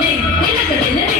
Ven, ven a tener